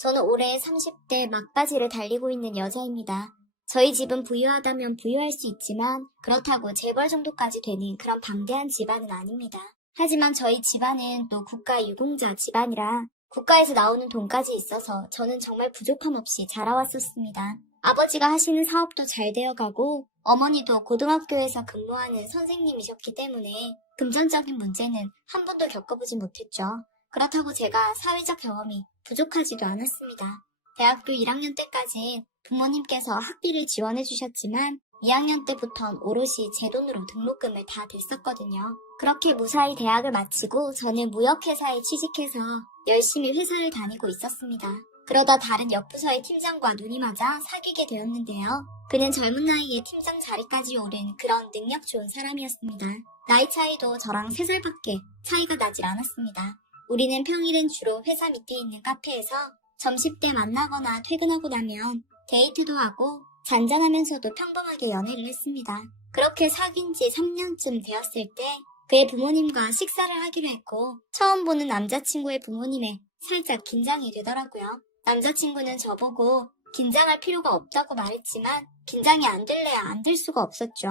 저는 올해 30대 막바지를 달리고 있는 여자입니다. 저희 집은 부유하다면 부유할 수 있지만 그렇다고 재벌 정도까지 되는 그런 방대한 집안은 아닙니다. 하지만 저희 집안은 또 국가 유공자 집안이라 국가에서 나오는 돈까지 있어서 저는 정말 부족함 없이 자라왔었습니다. 아버지가 하시는 사업도 잘 되어가고 어머니도 고등학교에서 근무하는 선생님이셨기 때문에 금전적인 문제는 한 번도 겪어보지 못했죠. 그렇다고 제가 사회적 경험이 부족하지도 않았습니다. 대학교 1학년 때까지 부모님께서 학비를 지원해 주셨지만 2학년 때부턴 오롯이 제 돈으로 등록금을 다 댔었거든요. 그렇게 무사히 대학을 마치고 저는 무역회사에 취직해서 열심히 회사를 다니고 있었습니다. 그러다 다른 옆부서의 팀장과 눈이 맞아 사귀게 되었는데요. 그는 젊은 나이에 팀장 자리까지 오른 그런 능력 좋은 사람이었습니다. 나이 차이도 저랑 3살밖에 차이가 나질 않았습니다. 우리는 평일엔 주로 회사 밑에 있는 카페에서 점심때 만나거나 퇴근하고 나면 데이트도 하고 잔잔하면서도 평범하게 연애를 했습니다. 그렇게 사귄 지 3년쯤 되었을 때 그의 부모님과 식사를 하기로 했고 처음 보는 남자친구의 부모님에 살짝 긴장이 되더라고요. 남자친구는 저보고 긴장할 필요가 없다고 말했지만 긴장이 안 될래야 안 될 수가 없었죠.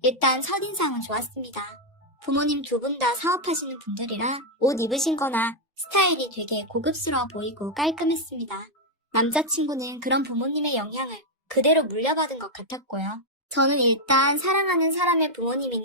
일단 첫인상은 좋았습니다. 부모님 두 분 다 사업하시는 분들이라 옷 입으신 거나 스타일이 되게 고급스러워 보이고 깔끔했습니다. 남자친구는 그런 부모님의 영향을 그대로 물려받은 것 같았고요. 저는 일단 사랑하는 사람의 부모님이니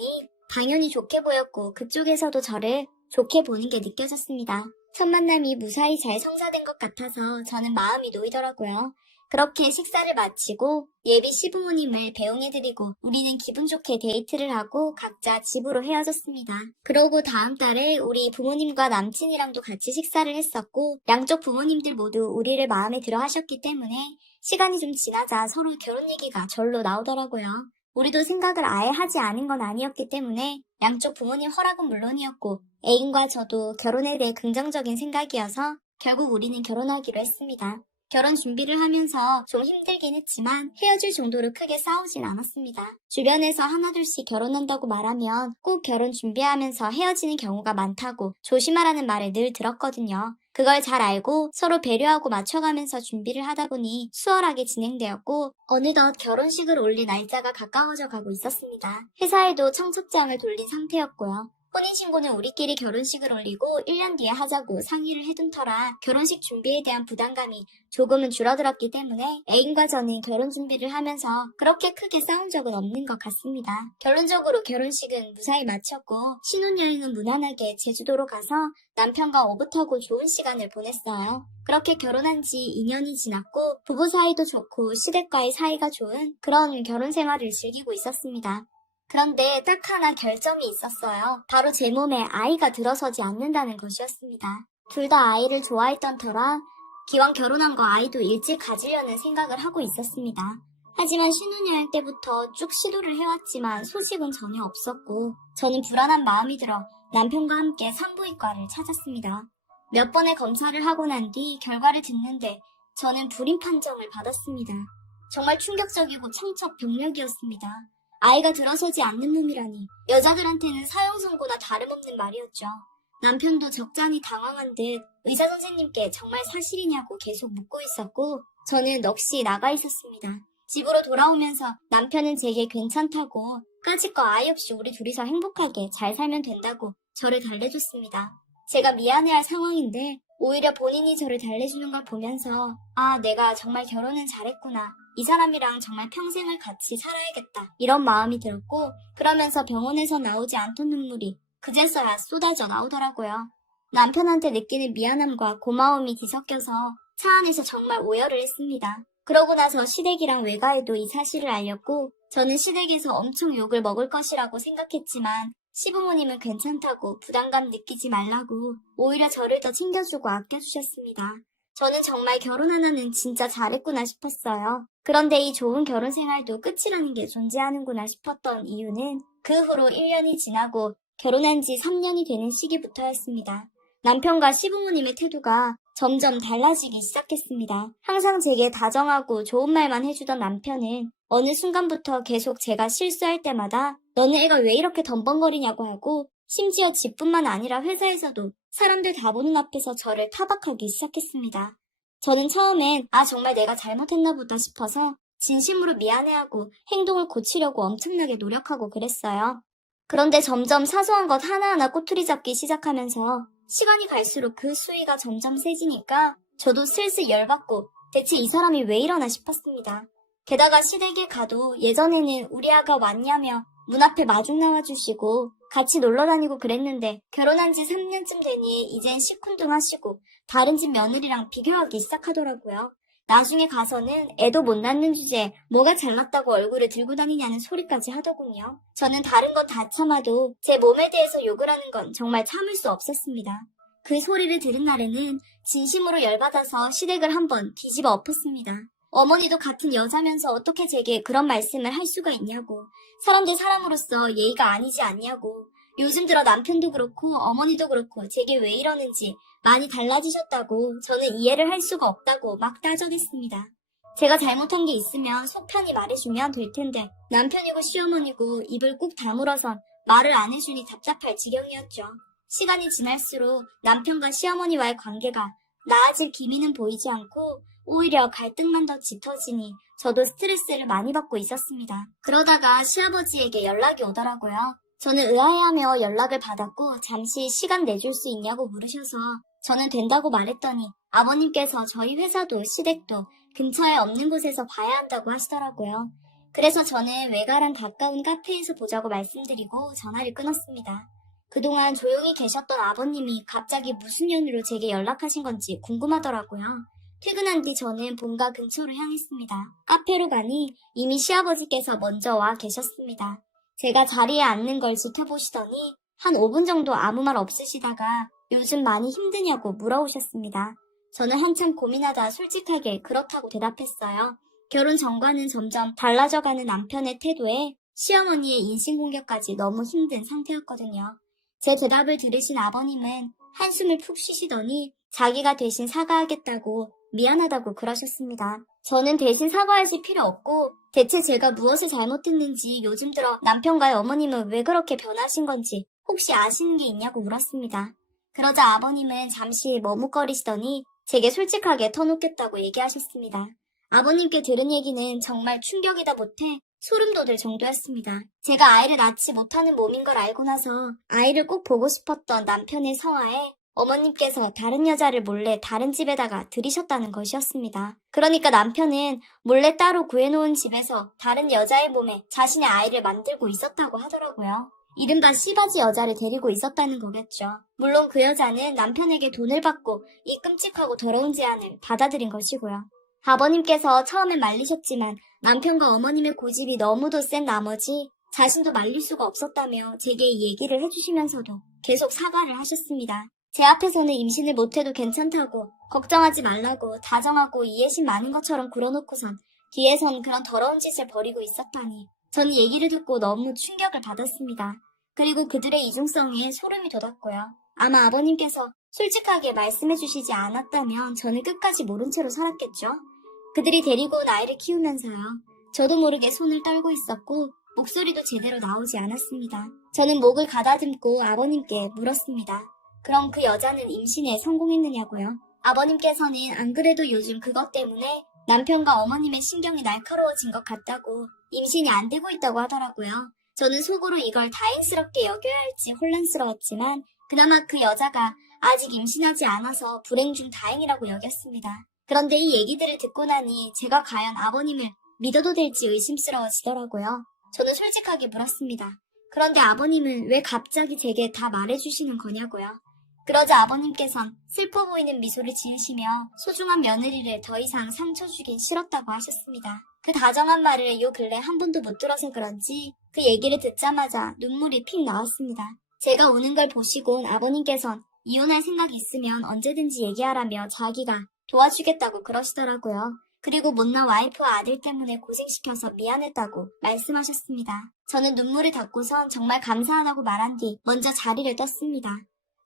당연히 좋게 보였고 그쪽에서도 저를 좋게 보는 게 느껴졌습니다. 첫 만남이 무사히 잘 성사된 것 같아서 저는 마음이 놓이더라고요. 그렇게 식사를 마치고 예비 시부모님을 배웅해드리고 우리는 기분 좋게 데이트를 하고 각자 집으로 헤어졌습니다. 그러고 다음 달에 우리 부모님과 남친이랑도 같이 식사를 했었고 양쪽 부모님들 모두 우리를 마음에 들어 하셨기 때문에 시간이 좀 지나자 서로 결혼 얘기가 절로 나오더라고요. 우리도 생각을 아예 하지 않은 건 아니었기 때문에 양쪽 부모님 허락은 물론이었고 애인과 저도 결혼에 대해 긍정적인 생각이어서 결국 우리는 결혼하기로 했습니다. 결혼 준비를 하면서 좀 힘들긴 했지만 헤어질 정도로 크게 싸우진 않았습니다. 주변에서 하나둘씩 결혼한다고 말하면 꼭 결혼 준비하면서 헤어지는 경우가 많다고 조심하라는 말을 늘 들었거든요. 그걸 잘 알고 서로 배려하고 맞춰가면서 준비를 하다 보니 수월하게 진행되었고 어느덧 결혼식을 올릴 날짜가 가까워져 가고 있었습니다. 회사에도 청첩장을 돌린 상태였고요. 혼인신고는 우리끼리 결혼식을 올리고 1년 뒤에 하자고 상의를 해둔 터라 결혼식 준비에 대한 부담감이 조금은 줄어들었기 때문에 애인과 저는 결혼 준비를 하면서 그렇게 크게 싸운 적은 없는 것 같습니다. 결론적으로 결혼식은 무사히 마쳤고 신혼여행은 무난하게 제주도로 가서 남편과 오붓하고 좋은 시간을 보냈어요. 그렇게 결혼한 지 2년이 지났고 부부 사이도 좋고 시댁과의 사이가 좋은 그런 결혼 생활을 즐기고 있었습니다. 그런데 딱 하나 결점이 있었어요. 바로 제 몸에 아이가 들어서지 않는다는 것이었습니다. 둘 다 아이를 좋아했던 터라 기왕 결혼한 거 아이도 일찍 가지려는 생각을 하고 있었습니다. 하지만 신혼여행 때부터 쭉 시도를 해왔지만 소식은 전혀 없었고 저는 불안한 마음이 들어 남편과 함께 산부인과를 찾았습니다. 몇 번의 검사를 하고 난 뒤 결과를 듣는데 저는 불임 판정을 받았습니다. 정말 충격적이고 청첩병력이었습니다. 아이가 들어서지 않는 몸이라니 여자들한테는 사형선고나 다름없는 말이었죠. 남편도 적잖이 당황한 듯 의사 선생님께 정말 사실이냐고 계속 묻고 있었고 저는 넋이 나가 있었습니다. 집으로 돌아오면서 남편은 제게 괜찮다고 까짓거 아이 없이 우리 둘이서 행복하게 잘 살면 된다고 저를 달래줬습니다. 제가 미안해할 상황인데 오히려 본인이 저를 달래주는 걸 보면서 아, 내가 정말 결혼은 잘했구나. 이 사람이랑 정말 평생을 같이 살아야겠다. 이런 마음이 들었고 그러면서 병원에서 나오지 않던 눈물이 그제서야 쏟아져 나오더라고요. 남편한테 느끼는 미안함과 고마움이 뒤섞여서 차 안에서 정말 오열을 했습니다. 그러고 나서 시댁이랑 외가에도 이 사실을 알렸고 저는 시댁에서 엄청 욕을 먹을 것이라고 생각했지만 시부모님은 괜찮다고 부담감 느끼지 말라고 오히려 저를 더 챙겨주고 아껴주셨습니다. 저는 정말 결혼 하나는 진짜 잘했구나 싶었어요. 그런데 이 좋은 결혼 생활도 끝이라는 게 존재하는구나 싶었던 이유는 그 후로 1년이 지나고 결혼한 지 3년이 되는 시기부터였습니다. 남편과 시부모님의 태도가 점점 달라지기 시작했습니다. 항상 제게 다정하고 좋은 말만 해주던 남편은 어느 순간부터 계속 제가 실수할 때마다 너는 애가 왜 이렇게 덤벙거리냐고 하고 심지어 집뿐만 아니라 회사에서도 사람들 다 보는 앞에서 저를 타박하기 시작했습니다. 저는 처음엔 정말 내가 잘못했나 보다 싶어서 진심으로 미안해하고 행동을 고치려고 엄청나게 노력하고 그랬어요. 그런데 점점 사소한 것 하나하나 꼬투리 잡기 시작하면서 시간이 갈수록 그 수위가 점점 세지니까 저도 슬슬 열받고 대체 이 사람이 왜 이러나 싶었습니다. 게다가 시댁에 가도 예전에는 우리 아가 왔냐며 문 앞에 마중 나와주시고 같이 놀러 다니고 그랬는데 결혼한 지 3년쯤 되니 이젠 시큰둥하시고 다른 집 며느리랑 비교하기 시작하더라고요. 나중에 가서는 애도 못 낳는 주제에 뭐가 잘났다고 얼굴을 들고 다니냐는 소리까지 하더군요. 저는 다른 건 다 참아도 제 몸에 대해서 욕을 하는 건 정말 참을 수 없었습니다. 그 소리를 들은 날에는 진심으로 열받아서 시댁을 한번 뒤집어 엎었습니다. 어머니도 같은 여자면서 어떻게 제게 그런 말씀을 할 수가 있냐고, 사람들 사람으로서 예의가 아니지 않냐고, 요즘 들어 남편도 그렇고 어머니도 그렇고 제게 왜 이러는지 많이 달라지셨다고, 저는 이해를 할 수가 없다고 막 따져댔습니다. 제가 잘못한 게 있으면 속 편히 말해주면 될 텐데 남편이고 시어머니고 입을 꾹 다물어선 말을 안 해주니 답답할 지경이었죠. 시간이 지날수록 남편과 시어머니와의 관계가 나아질 기미는 보이지 않고 오히려 갈등만 더 짙어지니 저도 스트레스를 많이 받고 있었습니다. 그러다가 시아버지에게 연락이 오더라고요. 저는 의아해하며 연락을 받았고 잠시 시간 내줄 수 있냐고 물으셔서 저는 된다고 말했더니 아버님께서 저희 회사도 시댁도 근처에 없는 곳에서 봐야 한다고 하시더라고요. 그래서 저는 외가랑 가까운 카페에서 보자고 말씀드리고 전화를 끊었습니다. 그동안 조용히 계셨던 아버님이 갑자기 무슨 연유로 제게 연락하신 건지 궁금하더라고요. 퇴근한 뒤 저는 본가 근처로 향했습니다. 카페로 가니 이미 시아버지께서 먼저 와 계셨습니다. 제가 자리에 앉는 걸 지켜보시더니 한 5분 정도 아무 말 없으시다가 요즘 많이 힘드냐고 물어오셨습니다. 저는 한참 고민하다 솔직하게 그렇다고 대답했어요. 결혼 전과는 점점 달라져가는 남편의 태도에 시어머니의 인신공격까지 너무 힘든 상태였거든요. 제 대답을 들으신 아버님은 한숨을 푹 쉬시더니 자기가 대신 사과하겠다고 미안하다고 그러셨습니다. 저는 대신 사과하실 필요 없고 대체 제가 무엇을 잘못했는지 요즘 들어 남편과의 어머님은 왜 그렇게 변하신 건지 혹시 아시는 게 있냐고 물었습니다. 그러자 아버님은 잠시 머뭇거리시더니 제게 솔직하게 터놓겠다고 얘기하셨습니다. 아버님께 들은 얘기는 정말 충격이다 못해 소름 돋을 정도였습니다. 제가 아이를 낳지 못하는 몸인 걸 알고 나서 아이를 꼭 보고 싶었던 남편의 성화에 어머님께서 다른 여자를 몰래 다른 집에다가 들이셨다는 것이었습니다. 그러니까 남편은 몰래 따로 구해놓은 집에서 다른 여자의 몸에 자신의 아이를 만들고 있었다고 하더라고요. 이른바 씨바지 여자를 데리고 있었다는 거겠죠. 물론 그 여자는 남편에게 돈을 받고 이 끔찍하고 더러운 제안을 받아들인 것이고요. 아버님께서 처음엔 말리셨지만 남편과 어머님의 고집이 너무도 센 나머지 자신도 말릴 수가 없었다며 제게 이 얘기를 해주시면서도 계속 사과를 하셨습니다. 제 앞에서는 임신을 못해도 괜찮다고 걱정하지 말라고 다정하고 이해심 많은 것처럼 굴어놓고선 뒤에선 그런 더러운 짓을 벌이고 있었다니 저는 얘기를 듣고 너무 충격을 받았습니다. 그리고 그들의 이중성에 소름이 돋았고요. 아마 아버님께서 솔직하게 말씀해주시지 않았다면 저는 끝까지 모른 채로 살았겠죠. 그들이 데리고 온 아이를 키우면서요. 저도 모르게 손을 떨고 있었고 목소리도 제대로 나오지 않았습니다. 저는 목을 가다듬고 아버님께 물었습니다. 그럼 그 여자는 임신에 성공했느냐고요? 아버님께서는 안 그래도 요즘 그것 때문에 남편과 어머님의 신경이 날카로워진 것 같다고 임신이 안 되고 있다고 하더라고요. 저는 속으로 이걸 다행스럽게 여겨야 할지 혼란스러웠지만 그나마 그 여자가 아직 임신하지 않아서 불행 중 다행이라고 여겼습니다. 그런데 이 얘기들을 듣고 나니 제가 과연 아버님을 믿어도 될지 의심스러워지더라고요. 저는 솔직하게 물었습니다. 그런데 아버님은 왜 갑자기 제게 다 말해주시는 거냐고요. 그러자 아버님께선 슬퍼 보이는 미소를 지으시며 소중한 며느리를 더 이상 상처 주긴 싫었다고 하셨습니다. 그 다정한 말을 요 근래 한 번도 못 들어서 그런지 그 얘기를 듣자마자 눈물이 픽 나왔습니다. 제가 우는 걸 보시곤 아버님께선 이혼할 생각이 있으면 언제든지 얘기하라며 자기가 도와주겠다고 그러시더라고요. 그리고 못난 와이프와 아들 때문에 고생시켜서 미안했다고 말씀하셨습니다. 저는 눈물을 닦고선 정말 감사하다고 말한 뒤 먼저 자리를 떴습니다.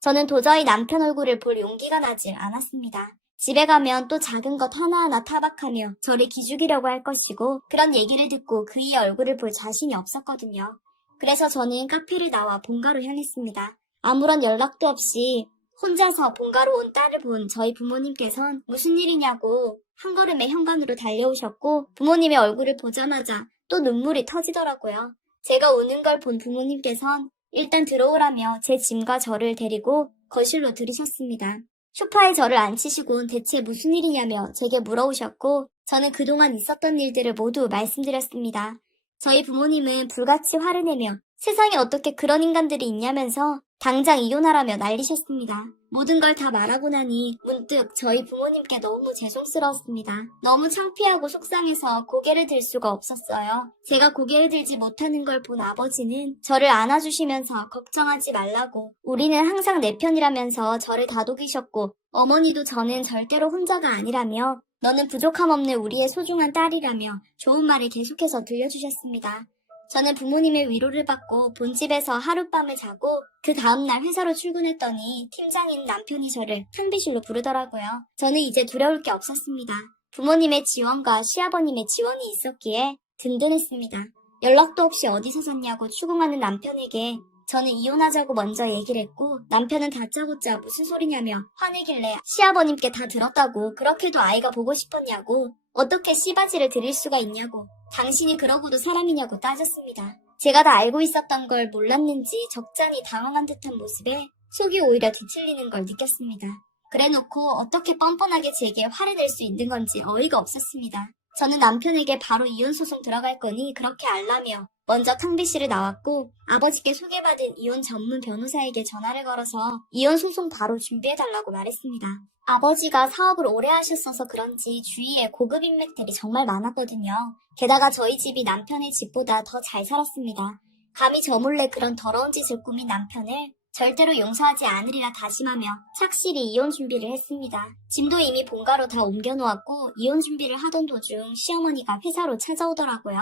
저는 도저히 남편 얼굴을 볼 용기가 나질 않았습니다. 집에 가면 또 작은 것 하나하나 타박하며 저를 기죽이려고 할 것이고 그런 얘기를 듣고 그의 얼굴을 볼 자신이 없었거든요. 그래서 저는 카페를 나와 본가로 향했습니다. 아무런 연락도 없이 혼자서 본가로 온 딸을 본 저희 부모님께선 무슨 일이냐고 한 걸음에 현관으로 달려오셨고 부모님의 얼굴을 보자마자 또 눈물이 터지더라고요. 제가 오는 걸 본 부모님께선 일단 들어오라며 제 짐과 저를 데리고 거실로 들이셨습니다. 소파에 저를 앉히시곤 대체 무슨 일이냐며 제게 물어오셨고 저는 그동안 있었던 일들을 모두 말씀드렸습니다. 저희 부모님은 불같이 화를 내며 세상에 어떻게 그런 인간들이 있냐면서 당장 이혼하라며 난리셨습니다. 모든 걸 다 말하고 나니 문득 저희 부모님께 너무 죄송스러웠습니다. 너무 창피하고 속상해서 고개를 들 수가 없었어요. 제가 고개를 들지 못하는 걸 본 아버지는 저를 안아주시면서 걱정하지 말라고 우리는 항상 내 편이라면서 저를 다독이셨고 어머니도 저는 절대로 혼자가 아니라며 너는 부족함 없는 우리의 소중한 딸이라며 좋은 말을 계속해서 들려주셨습니다. 저는 부모님의 위로를 받고 본집에서 하룻밤을 자고 그 다음날 회사로 출근했더니 팀장인 남편이 저를 탕비실로 부르더라고요. 저는 이제 두려울 게 없었습니다. 부모님의 지원과 시아버님의 지원이 있었기에 든든했습니다. 연락도 없이 어디서 샀냐고 추궁하는 남편에게 저는 이혼하자고 먼저 얘기를 했고 남편은 다짜고짜 무슨 소리냐며 화내길래 시아버님께 다 들었다고 그렇게도 아이가 보고 싶었냐고 어떻게 씨바지를 드릴 수가 있냐고 당신이 그러고도 사람이냐고 따졌습니다. 제가 다 알고 있었던 걸 몰랐는지 적잖이 당황한 듯한 모습에 속이 오히려 뒤틀리는 걸 느꼈습니다. 그래놓고 어떻게 뻔뻔하게 제게 화를 낼 수 있는 건지 어이가 없었습니다. 저는 남편에게 바로 이혼소송 들어갈 거니 그렇게 알라며 먼저 탕비실을 나왔고 아버지께 소개받은 이혼 전문 변호사에게 전화를 걸어서 이혼소송 바로 준비해달라고 말했습니다. 아버지가 사업을 오래 하셨어서 그런지 주위에 고급 인맥들이 정말 많았거든요. 게다가 저희 집이 남편의 집보다 더 잘 살았습니다. 감히 저 몰래 그런 더러운 짓을 꾸민 남편을 절대로 용서하지 않으리라 다짐하며 착실히 이혼 준비를 했습니다. 짐도 이미 본가로 다 옮겨놓았고 이혼 준비를 하던 도중 시어머니가 회사로 찾아오더라고요.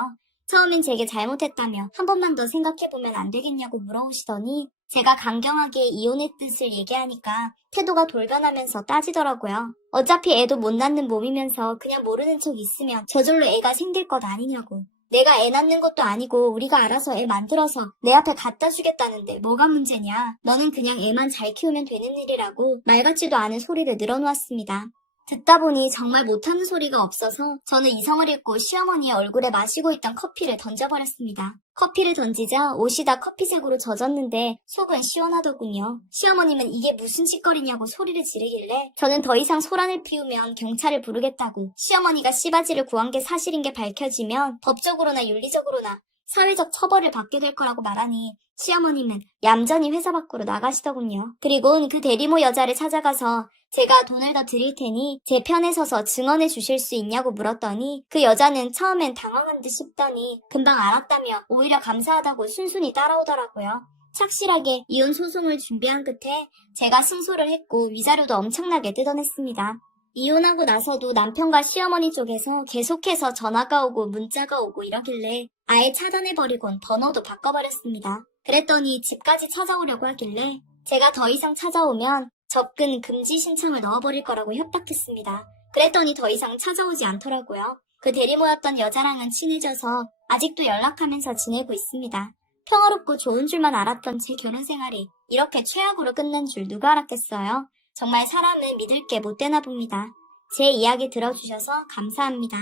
처음엔 제게 잘못했다며 한 번만 더 생각해보면 안 되겠냐고 물어오시더니 제가 강경하게 이혼의 뜻을 얘기하니까 태도가 돌변하면서 따지더라고요. 어차피 애도 못 낳는 몸이면서 그냥 모르는 척 있으면 저절로 애가 생길 것 아니냐고. 내가 애 낳는 것도 아니고 우리가 알아서 애 만들어서 내 앞에 갖다 주겠다는데 뭐가 문제냐. 너는 그냥 애만 잘 키우면 되는 일이라고 말 같지도 않은 소리를 늘어놓았습니다. 듣다 보니 정말 못하는 소리가 없어서 저는 이성을 잃고 시어머니의 얼굴에 마시고 있던 커피를 던져버렸습니다. 커피를 던지자 옷이 다 커피색으로 젖었는데 속은 시원하더군요. 시어머님은 이게 무슨 짓거리냐고 소리를 지르길래 저는 더 이상 소란을 피우면 경찰을 부르겠다고 시어머니가 씨바지를 구한 게 사실인 게 밝혀지면 법적으로나 윤리적으로나 사회적 처벌을 받게 될 거라고 말하니 시어머님은 얌전히 회사 밖으로 나가시더군요. 그리고는 그 대리모 여자를 찾아가서 제가 돈을 더 드릴 테니 제 편에 서서 증언해 주실 수 있냐고 물었더니 그 여자는 처음엔 당황한 듯 싶더니 금방 알았다며 오히려 감사하다고 순순히 따라오더라고요. 착실하게 이혼 소송을 준비한 끝에 제가 승소를 했고 위자료도 엄청나게 뜯어냈습니다. 이혼하고 나서도 남편과 시어머니 쪽에서 계속해서 전화가 오고 문자가 오고 이러길래 아예 차단해버리곤 번호도 바꿔버렸습니다. 그랬더니 집까지 찾아오려고 하길래 제가 더 이상 찾아오면 접근 금지 신청을 넣어버릴 거라고 협박했습니다. 그랬더니 더 이상 찾아오지 않더라고요. 그 대리모였던 여자랑은 친해져서 아직도 연락하면서 지내고 있습니다. 평화롭고 좋은 줄만 알았던 제 결혼 생활이 이렇게 최악으로 끝난 줄 누가 알았겠어요. 정말 사람은 믿을 게 못 되나 봅니다. 제 이야기 들어주셔서 감사합니다.